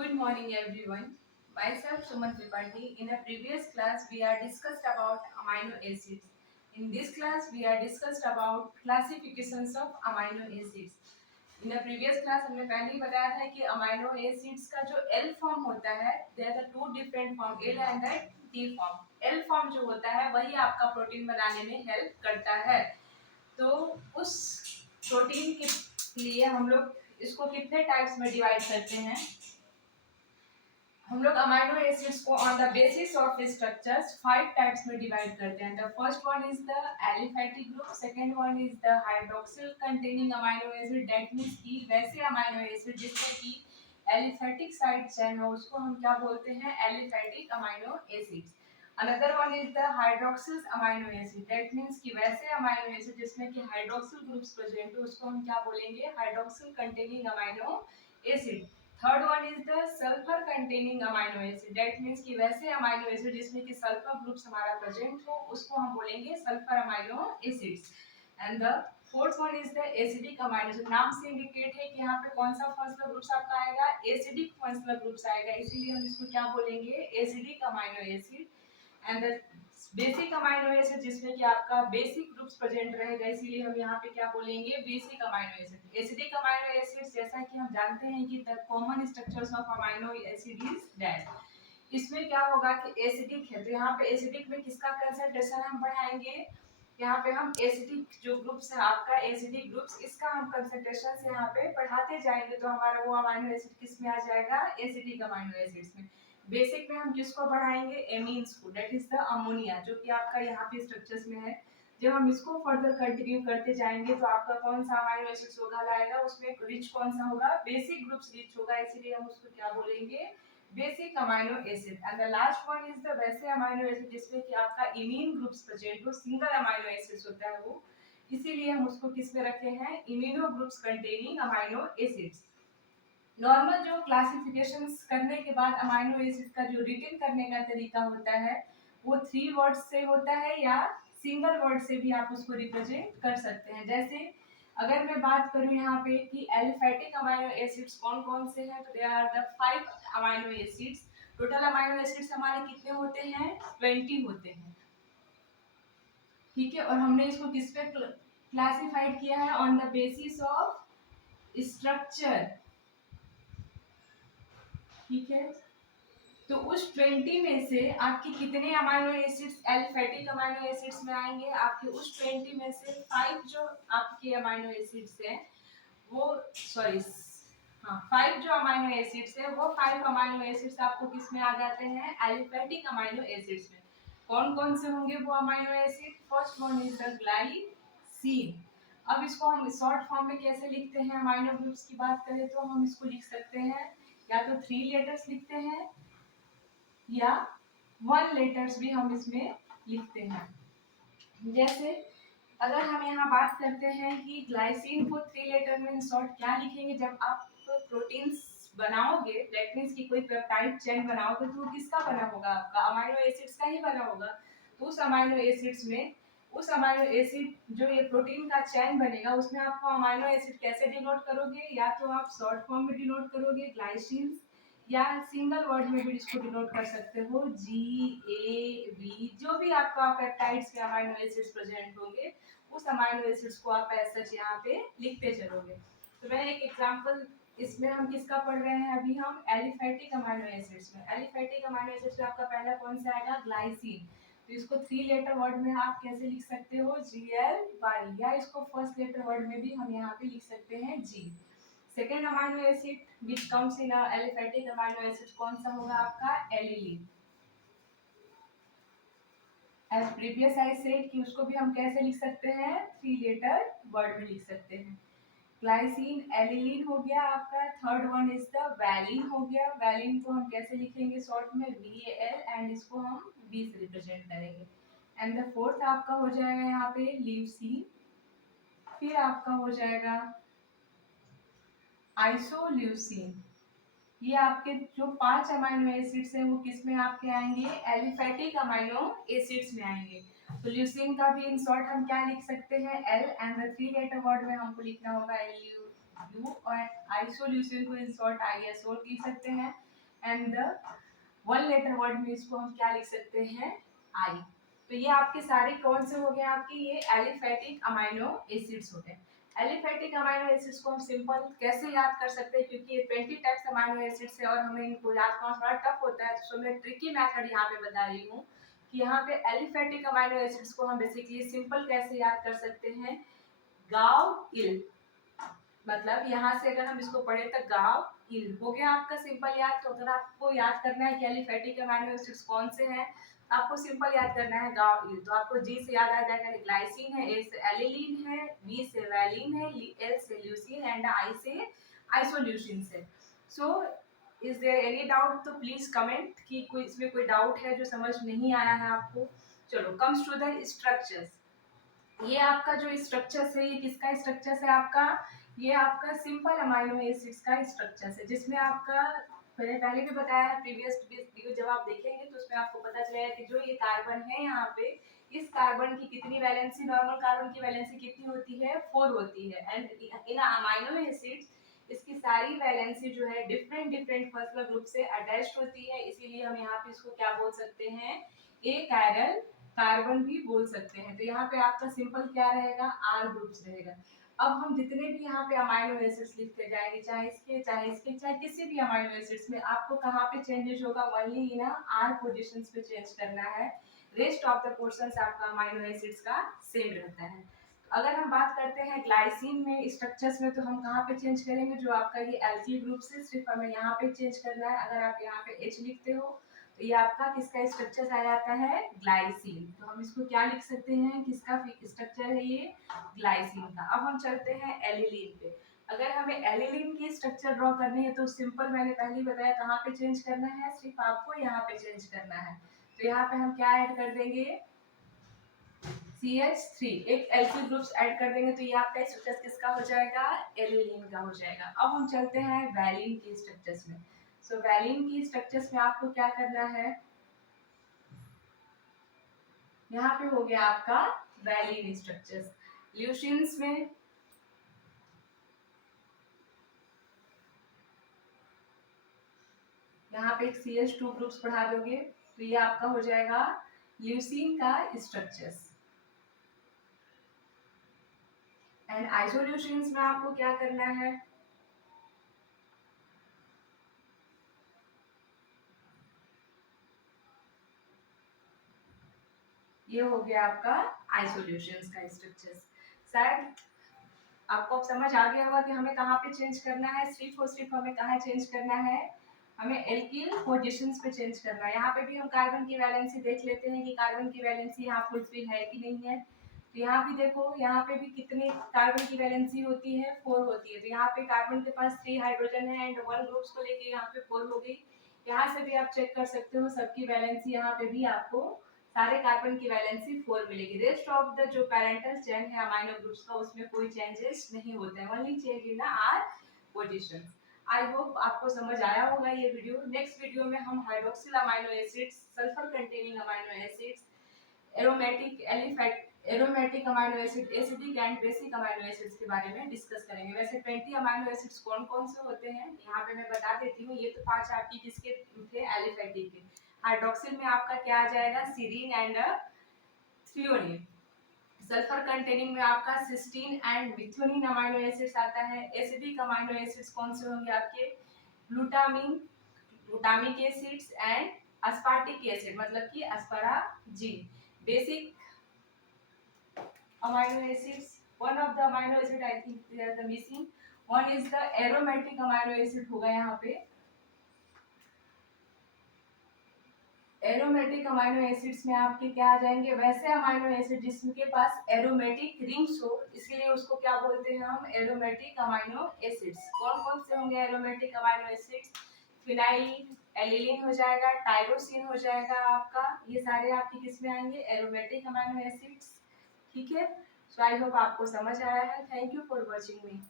Good morning, everyone. Myself Suman Tripathi. In a previous class, we are discussed about amino acids. In this class, we are discussed about classifications of amino acids. In previous class हमने पहले ही बताया था कि amino acids का जो L form होता है there are two different form L and T form. L form जो होता है वही आपका प्रोटीन बनाने में हेल्प करता है। तो उस प्रोटीन के लिए हम लोग इसको कितने टाइप्स में डिवाइड करते हैं। हम लोग अमाइनो एसिड्स को on the basis of structures 5 types में डिवाइड करते हैं। The first one is the aliphatic group, second one is the hydroxyl containing amino acid, that means कि वैसे अमाइनो एसिड जिसमें कि एलिफैटिक साइड चेन हो उसको हम क्या बोलते हैं, aliphatic amino acids. Another one is the hydroxyl amino acid, that means कि वैसे अमाइनो एसिड जिसमें कि हाइड्रोक्सिल ग्रुप्स प्रेजेंट हो उसको हम क्या बोलेंगे, hydroxyl containing amino acid. Third one is the sulphur containing amino acid, that means कि वैसे अमाइनो एसिड जिसमें कि सल्फर ग्रुप्स हमारा प्रेजेंट हो उसको हम बोलेंगे sulphur amino acids. And the fourth one is the acidic amino acid. नाम से इंडिकेट है कि यहाँ पे कौन सा फंक्शनल ग्रुप्स आपका आएगा, एसिडिक फंक्शनल ग्रुप्स आएगा, इसीलिए हम इसको क्या बोलेंगे, acidic amino acid. And the basic amino acid जिसमें कि आपका बेसिक ग्रुप्स प्रेजेंट रहेगा, इसीलिए हम यहाँ पे क्या बोलेंगे, basic amino acid. Acidic amino acid जैसा कि हम जानते हैं कि the common structures of amino acid is that. इसमें क्या होगा कि एसिडिक है तो यहाँ पे एसिडिक में किसका कंसंट्रेशन हम बढ़ाएंगे, यहाँ पे हम एसिडिक जो ग्रुप्स है आपका एसिडिक ग्रुप्स इसका हम कंसंट्रेशन से यहाँ पे बढ़ाते जाएंगे तो हमारा वो अमाइनो एसिड किस में आ जाएगा, एसिडिक अमाइनो एसिड्स में। बेसिक में हम किसको बढ़ाएंगे, एमीन्स को, दैट इज द अमोनिया जो कि आपका यहाँ पे स्ट्रक्चर्स में है। जब हम इसको फर्दर कंटिन्यू करते जाएंगे तो आपका कौन सा अमाइनो एसिड्स होगा लाएगा, उसमें रिच कौन सा होगा, बेसिक ग्रुप्स रिच होगा, इसीलिए हम उसको क्या बोलेंगे, basic amino acid. And the last one is the वैसे अमाइनो एसिड जिसमें कि आपका इमीन ग्रुप्स प्रेजेंट हो, सिंगल अमाइनो एसिड्स होता है वो, इसीलिए हम उसको किस में रखे हैं, immuno groups containing amino acids. Normal जो क्लासिफिकेशंस करने के बाद अमाइनो एसिड का जो रिटन करने का तरीका होता है वो 3 वर्ड्स से होता है या सिंगल वर्ड से भी आप उसको रिप्रेजेंट कर सकते हैं। जैसे अगर मैं बात करूं यहाँ पे कि एलिफैटिक अमाइनो एसिड्स कौन कौन से हैं, तो there are the 5 amino acids. Total amino acids हमारे कितने होते हैं, 20 होते हैं, ठीक है। और हमने इसको किस पे क्लासिफाइड किया है, on the basis of structure, ठीक है। तो उस 20 में से आपके कितने amino acids aliphatic amino acids में आएंगे, आपके उस 20 में से 5 जो आपके अमाइनो एसिड्स हैं वो सॉरी हाँ 5 जो अमाइनो एसिड्स है वो 5 अमाइनो एसिड्स आपको किस में आ जाते हैं, एलिफैटिक अमाइनो एसिड्स में। कौन कौन से होंगे वो amino acid, first one is the glycine. अब इसको हम शॉर्ट फॉर्म में कैसे लिखते हैं, अमाइनो ग्रुप्स की बात करें तो हम इसको लिख सकते हैं या तो 3 लेटर्स लिखते हैं या 1 लेटर्स भी हम इसमें लिखते हैं। जैसे अगर हम यहाँ बात करते हैं कि ग्लाइसिन को 3 लेटर में इन शॉर्ट क्या लिखेंगे, जब आप प्रोटीन्स बनाओगे दैट मींस कि कोई पेप्टाइड चेन बनाओगे तो वो किसका बना होगा, आपका अमाइनो एसिड्स का ही बना होगा। तो उस अमाइनो एसिड्स में उस अमाइनो एसिड जो ये प्रोटीन का चेन बनेगा उसमें आपको अमाइनो एसिड कैसे डिनोट करोगे, या तो आप शॉर्ट फॉर्म में डिनोट करोगे ग्लाइसिन, या सिंगल वर्ड में भी इसको डिनोट कर सकते हो GAB। जो भी आपका पेप्टाइड्स के अमाइनो एसिड्स प्रेजेंट होंगे उस अमाइनो एसिड्स को आप ऐसा यहाँ पे लिखते चलोगे। तो मैं एक एग्जांपल, इसमें हम किसका पढ़ रहे हैं अभी, हम एलिफैटिक अमाइनो एसिड्स में। एलिफैटिक अमाइनो एसिड्स में आपका पहला कौन सा आएगा, ग्लाइसिन। तो इसको 3 लेटर वर्ड में आप कैसे लिख सकते हो, GLY, या इसको फर्स्ट लेटर वर्ड में भी हम यहाँ पे लिख सकते हैं G। Second amino acid which comes in aliphatic amino acid कौन सा होगा आपका, एलिलीन। एज प्रीवियस आई सेड कि उसको भी हम कैसे लिख सकते हैं, 3 लेटर वर्ड में लिख सकते हैं। ग्लाइसिन एलिलीन हो गया आपका। Third one is the valine हो गया। वैलिन को हम कैसे लिखेंगे, शॉर्ट में VAL, एंड इसको हम B से रिप्रेजेंट करेंगे। एंड द फोर्थ आपका हो जाएगा यहाँ पे ल्यूसीन। फिर आपका हो जाएगा आइसोल्यूसिन। ये आपके जो 5 अमाइनो एसिड्स हैं वो किस में आपके आएंगे, एलिफैटिक अमाइनो एसिड्स में आएंगे। तो ल्यूसीन का भी इन शॉर्ट हम क्या लिख सकते हैं, L, and the 3 letter word में हमको लिखना होगा LU। और आइसोल्यूसिन को इन शॉर्ट ISO लिख सकते हैं। And the one letter word में इसको हम क्या लिख सकते हैं, आई। तो ये आपके सारे कौन से हो गए, आपके ये एलिफेटिक अमाइनो एसिड्स हो गए। एलिफेटिक अमाइनो एसिड्स को हम सिंपल कैसे याद कर सकते हैं, क्योंकि ये 20 टाइप्स अमाइनो एसिड्स है और हमें इनको याद करना थोड़ा टफ होता है, तो मैं ट्रिकी मेथड यहाँ पे बता रही हूँ कि यहाँ पे एलिफेटिक अमाइनो एसिड्स को हम बेसिकली सिंपल कैसे याद कर सकते हैं, गाव इल, मतलब यहाँ से अगर हम इसको पढ़े तो गाव इल हो गया आपका सिंपल याद। तो अगर आपको याद करना है कि एलिफेटिक अमाइनो एसिड्स कौन से हैं, आपको सिंपल याद करना है गाव इल। तो आपको जी से याद आ जाएगा ग्लाइसिन है, ए से एलिलीन है, बी से वैलिन है, एल से ल्यूसीन एंड आई से आइसोल्यूसिन से। So is there any doubt, तो प्लीज कमेंट कि कोई इसमें कोई डाउट है जो समझ नहीं आया है आपको। चलो कम्स टू द स्ट्रक्चर्स। ये आपका जो स्ट्रक्चर है, ये किसका स्ट्रक्चर है आपका, ये आपका सिंपल अमाइनो एसिड्स का स्ट्रक्चर है, जिसमें आपका पहले भी बताया है, प्रीवियस वीडियो जब आप देखेंगे तो उसमें आपको पता चलेगा कि जो ये कार्बन है यहाँ पे, इस कार्बन की कितनी वैलेंसी, नॉर्मल कार्बन की वैलेंसी कितनी होती है, 4 होती है। एंड इन अमाइनो एसिड्स इसकी सारी वैलेंसी जो है डिफरेंट डिफरेंट फर्स्ट ग्रुप से अटैच्ड होती है, इसीलिए हम यहाँ पे इसको क्या बोल सकते हैं, ए कैरल कार्बन भी बोल सकते हैं। तो यहाँ पे आपका सिंपल क्या रहेगा, आर ग्रुप्स रहेगा। अब हम जितने भी यहाँ पे अमाइनो एसिड्स लिखते जाएंगे, चाहे इसके चाहे किसी भी अमाइनो एसिड्स में, आपको कहाँ पे चेंजेस होगा, ओनली इन आर पोजीशंस पे चेंज करना है। रेस्ट ऑफ द पोर्शंस आपका अमाइनो एसिड्स का सेम रहता है। अगर हम बात करते हैं ग्लाइसिन में स्ट्रक्चर्स में, तो हम कहाँ पे चेंज करेंगे, जो आपका ये एल्किल ग्रुप से, सिर्फ हमें यहाँ पे चेंज करना है। अगर आप यहाँ पे H लिखते हो तो ये आपका किसका स्ट्रक्चर आ जाता है, ग्लाइसिन। तो हम इसको क्या लिख सकते हैं, किसका स्ट्रक्चर है ये, ग्लाइसिन का। अब हम चलते हैं एलिलीन पे। अगर हमें एलिलीन की स्ट्रक्चर ड्रॉ करनी है तो सिंपल मैंने पहले ही बताया कहाँ पे चेंज करना है, सिर्फ आपको यहाँ पे चेंज करना है। तो यहाँ पे हम क्या ऐड कर देंगे, CH3, एक एल्किल ग्रुप्स ऐड कर देंगे, तो ये आपका स्ट्रक्चर किसका हो जाएगा, एलिलीन का हो जाएगा। अब हम चलते हैं वैलिन की स्ट्रक्चर्स में। सो वैलिन की स्ट्रक्चर्स में आपको क्या करना है, यहाँ पे हो गया आपका वैलिन स्ट्रक्चर्स। ल्यूसिन्स में यहाँ पे एक CH2 ग्रुप्स बढ़ा दोगे तो ये आपका हो जाएगा ल्यूसीन का स्ट्रक्चर्स। एंड आइसोल्यूसिन्स में आपको क्या करना है, ये हो गया आपका आइसोल्यूशंस का स्ट्रक्चर्स। शायद आपको अब समझ आ गया होगा कि हमें कहाँ पे चेंज करना है, सिर्फ और सिर्फ हमें कहाँ चेंज करना है, हमें एल्किल पोजीशंस पे चेंज करना है। यहाँ पे भी हम कार्बन की वैलेंसी देख लेते हैं कि कार्बन की वैलेंसी यहाँ फुलफिल है कि नहीं है। तो यहाँ भी देखो, यहाँ पे भी कितने कार्बन की वैलेंसी होती है, 4 होती है। तो यहाँ पे कार्बन के पास 3 हाइड्रोजन है एंड 1 ग्रुप्स को लेके यहाँ पे 4 हो गई। यहाँ से भी आप चेक कर सकते हो, सबकी वैलेंसी यहाँ पे भी आपको सारे कार्बन की वैलेंसी 4 मिलेगी। रेस्ट ऑफ द जो पैरेंटल चेन है अमाइनो ग्रुप्स का, उसमें कोई चेंजेस नहीं होते हैं, only change in are position. I hope आपको समझ आया होगा ये वीडियो। नेक्स्ट वीडियो में हम hydroxyl amino acids, sulphur containing amino acids, aromatic amino acid, acidic and basic amino acids के बारे में डिस्कस करेंगे। वैसे 20 अमाइनो एसिड्स कौन कौन से होते हैं यहाँ पे मैं बता देती हूँ। ये तो 5 आपकी किसके थे, एलिफेटिक के। हाइड्रोक्सिल में आपका क्या आ जाएगा, serine and threonine. Sulphur containing में आपका cysteine and methionine amino acids आता है। एसिडिक अमाइनो एसिड्स कौन से होंगे आपके, glutamine, glutamic acids and aspartic acid, मतलब कि asparagine. Basic amino acids, one of the amino acid I think they are the missing, one is the aromatic amino acid होगा यहाँ पे। एरोमेटिक अमाइनो एसिड्स में आपके क्या आ जाएंगे, वैसे अमाइनो एसिड जिसके पास एरोमेटिक रिंग्स हो, इसलिए उसको क्या बोलते हैं हम, एरोमेटिक अमाइनो एसिड्स। कौन कौन से होंगे एरोमेटिक अमाइनो एसिड्स, फिनाइल एलिलीन हो जाएगा, टायरोसिन हो जाएगा आपका, ये सारे आपके किस में आएंगे, एरोमेटिक अमाइनो एसिड्स। ठीक है, सो आई होप आपको समझ आया है। Thank you for watching me.